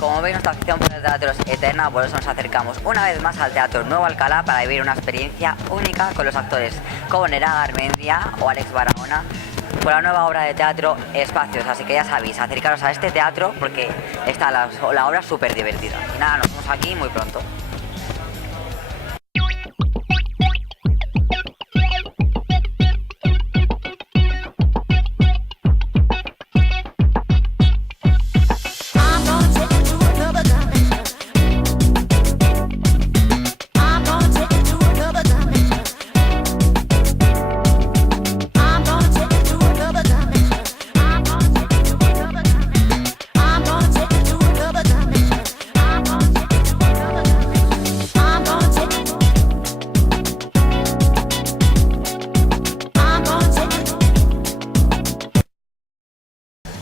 Como veis, nuestra afición por el teatro es eterna, por eso nos acercamos una vez más al Teatro Nuevo Alcalá para vivir una experiencia única con los actores como Nerea Garmendia o Alex Barahona por la nueva obra de teatro Espacios. Así que ya sabéis, acercaros a este teatro porque está la obra súper divertida. Y nada, nos vemos aquí muy pronto.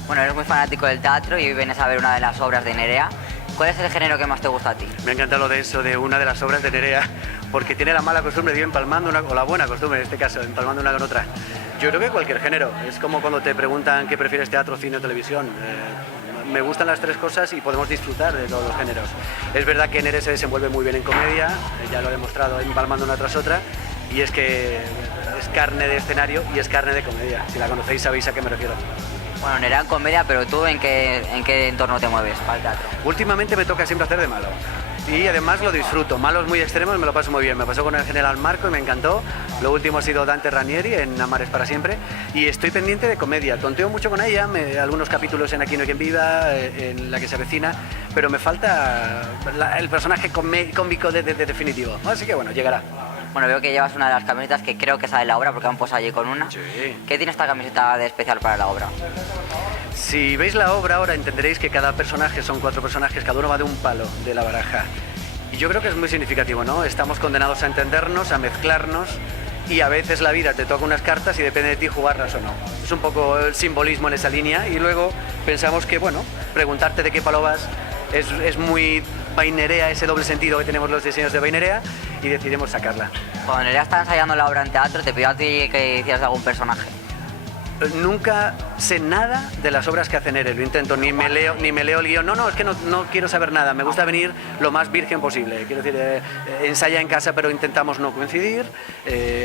Bueno, eres muy fanático del teatro y hoy vienes a ver una de las obras de Nerea. ¿Cuál es el género que más te gusta a ti? Me encanta lo de eso, de una de las obras de Nerea, porque tiene la mala costumbre de ir empalmando una, o la buena costumbre en este caso, empalmando una con otra. Yo creo que cualquier género, es como cuando te preguntan qué prefieres, teatro, cine o televisión. Me gustan las tres cosas y podemos disfrutar de todos los géneros. Es verdad que Nerea se desenvuelve muy bien en comedia, ya lo he demostrado empalmando una tras otra, y es que es carne de escenario y es carne de comedia. Si la conocéis sabéis a qué me refiero. Bueno, Nerea en comedia, pero tú ¿en qué entorno te mueves para el teatro? Últimamente me toca siempre hacer de malo y además lo disfruto. Malos muy extremos me lo paso muy bien. Me pasó con el General Marco y me encantó. Lo último ha sido Dante Ranieri en Amares para siempre y estoy pendiente de comedia. Tonteo mucho con ella, algunos capítulos en Aquí no hay quien viva, en La que se avecina, pero me falta el personaje cómico de definitivo. Así que bueno, llegará. Bueno, veo que llevas una de las camisetas que creo que sale de la obra porque han posado allí con una. Sí. ¿Qué tiene esta camiseta de especial para la obra? Si veis la obra ahora entenderéis que cada personaje son 4 personajes, cada uno va de un palo de la baraja. Y yo creo que es muy significativo, ¿no? Estamos condenados a entendernos, a mezclarnos y a veces la vida te toca unas cartas y depende de ti jugarlas o no. Es un poco el simbolismo en esa línea y luego pensamos que, bueno, preguntarte de qué palo vas es muy vainerea, ese doble sentido que tenemos los diseños de vainerea y decidimos sacarla. Cuando Nerea estaba ensayando la obra en teatro, te pidió a ti que hicieras de algún personaje. Nunca sé nada de las obras que hace Nerea, lo intento, ni me leo el guión, no, es que no quiero saber nada, me gusta venir lo más virgen posible, quiero decir, ensaya en casa pero intentamos no coincidir,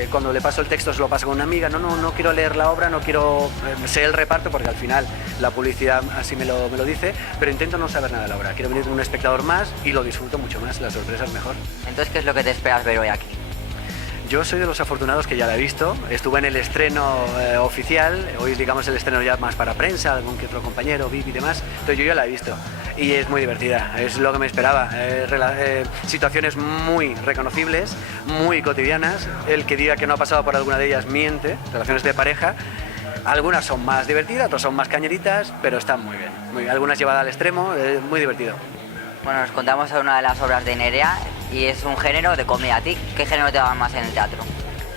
cuando le paso el texto se lo paso con una amiga, no quiero leer la obra, no quiero, sé el reparto porque al final la publicidad así me lo dice, pero intento no saber nada de la obra, quiero venir un espectador más y lo disfruto mucho más, la sorpresa es mejor. Entonces, ¿qué es lo que te esperas ver hoy aquí? Yo soy de los afortunados que ya la he visto, estuve en el estreno oficial, hoy digamos el estreno ya más para prensa, algún que otro compañero, VIP y demás, entonces yo ya la he visto y es muy divertida, es lo que me esperaba, situaciones muy reconocibles, muy cotidianas, el que diga que no ha pasado por alguna de ellas miente, relaciones de pareja, algunas son más divertidas, otras son más cañeritas, pero están muy bien, algunas llevadas al extremo, muy divertido. Bueno, nos contamos sobre una de las obras de Nerea y es un género de comedia. ¿A ti qué género te va más en el teatro?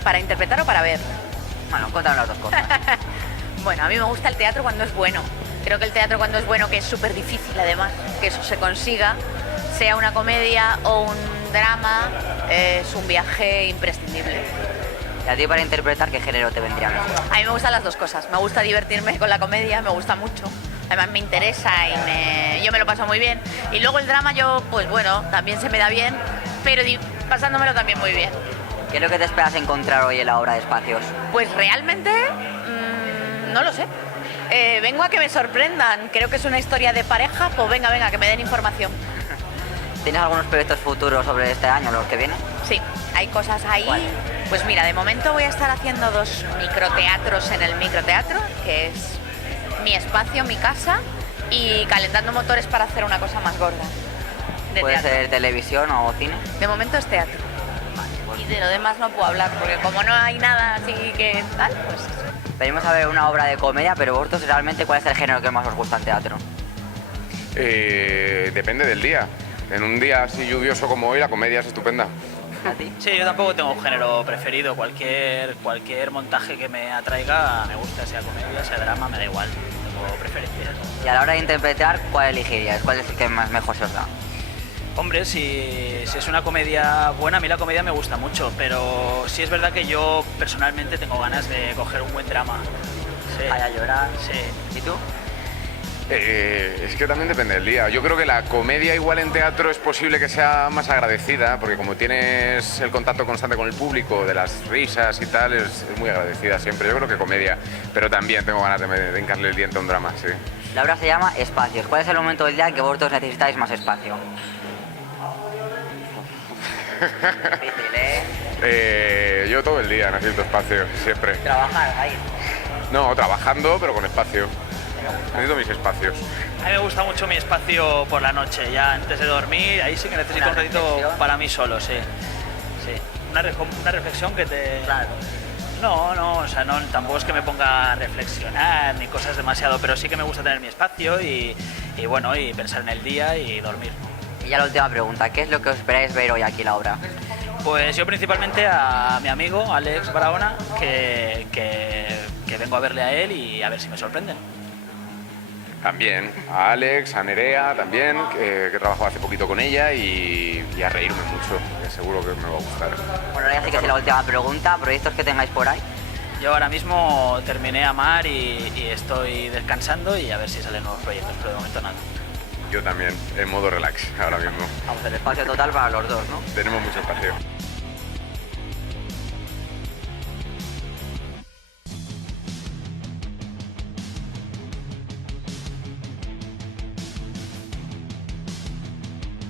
¿Para interpretar o para ver? Bueno, cuéntanos las dos cosas. Bueno, a mí me gusta el teatro cuando es bueno. Creo que el teatro cuando es bueno, que es súper difícil además, que eso se consiga, sea una comedia o un drama, es un viaje imprescindible. ¿Y a ti para interpretar qué género te vendría mejor? A mí me gustan las dos cosas. Me gusta divertirme con la comedia, me gusta mucho. Además me interesa y yo me lo paso muy bien. Y luego el drama yo, pues bueno, también se me da bien, pero pasándomelo también muy bien. ¿Qué es lo que te esperas encontrar hoy en la obra de Espacios? Pues realmente, no lo sé. Vengo a que me sorprendan. Creo que es una historia de pareja, pues venga, que me den información. ¿Tienes algunos proyectos futuros sobre este año, los que vienen? Sí, hay cosas ahí. ¿Cuál? Pues mira, de momento voy a estar haciendo 2 microteatros en el microteatro, que es mi espacio, mi casa, y calentando motores para hacer una cosa más gorda. ¿Puede teatro. ser televisión o cine? De momento es teatro. Y de lo demás no puedo hablar, porque como no hay nada así que tal, pues eso. Venimos a ver una obra de comedia, pero vosotros realmente, ¿cuál es el género que más os gusta en teatro? Depende del día. En un día así lluvioso como hoy, la comedia es estupenda. ¿A ti? Sí, yo tampoco tengo un género preferido. Cualquier montaje que me atraiga me gusta, sea comedia, sea drama, me da igual. No tengo preferencias. Y a la hora de interpretar, ¿cuál elegirías? ¿Cuál es el que más mejor se os da? Hombre, si es una comedia buena, a mí la comedia me gusta mucho, pero sí es verdad que yo personalmente tengo ganas de coger un buen drama. Sí. Vaya a llorar. Sí. ¿Y tú? Es que también depende del día. Yo creo que la comedia igual en teatro es posible que sea más agradecida, porque como tienes el contacto constante con el público, de las risas y tal, es muy agradecida siempre. Yo creo que comedia, pero también tengo ganas de hincarle el diente a un drama, sí. La obra se llama Espacios. ¿Cuál es el momento del día en que vosotros necesitáis más espacio? Difícil, ¿eh? Yo todo el día necesito espacio, siempre. Trabajar, ahí. No, trabajando, pero con espacio. Necesito mis espacios. A mí me gusta mucho mi espacio por la noche, ya antes de dormir, ahí sí que necesito Una un ratito reflexión. para mí solo, sí. Sí. Una reflexión que te... Claro. No, o sea, no, tampoco es que me ponga a reflexionar ni cosas demasiado, pero sí que me gusta tener mi espacio y bueno, y pensar en el día y dormir. Y ya la última pregunta, ¿qué es lo que os esperáis ver hoy aquí en la obra? Pues yo principalmente a mi amigo Alex Barahona, que vengo a verle a él y a ver si me sorprenden. También a Alex, a Nerea también, que he trabajado hace poquito con ella y a reírme mucho, que seguro que me va a gustar. Bueno, ya sí que es la última pregunta, proyectos que tengáis por ahí. Yo ahora mismo terminé Amar y estoy descansando y a ver si salen nuevos proyectos, pero de momento nada. Yo también, en modo relax ahora mismo. Vamos, el espacio total para los dos, ¿no? Tenemos mucho espacio.